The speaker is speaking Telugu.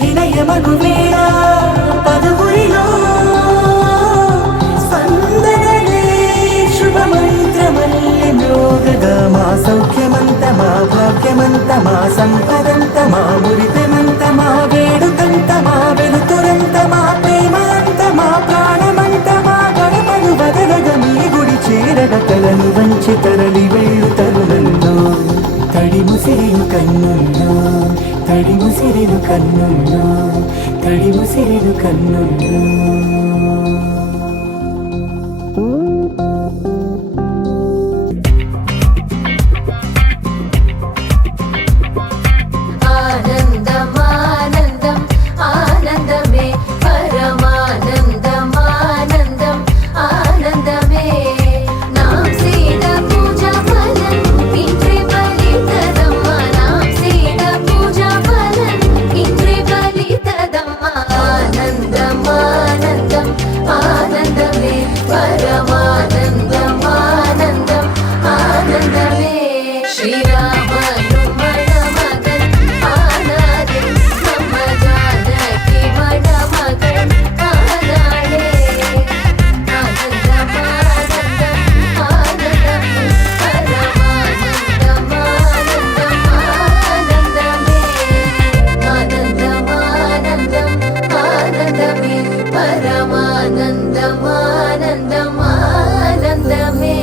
పరిణయమగు వేళ పదవురిలో స్పందనలే శుభమంత్రమల్లె మ్రోగగా మా సౌఖ్యమంత మా భాగ్యమంత మా సంపదంత మా మురిపెమంత మా వేడుకంత మా వెలుతురంత మా ప్రేమంత మా ప్రాణమంత మా గడపను బదలగ మీ గుడి చేరగ తలను వంచి తరలి వెళ్ళు తరుణంలో తడి ముసిరిను కన్నుల్లో తడి ముసిరిను కన్నుల్లో తడి ముసిరిను కన్నుల్లో పరమానందమానందమానందమే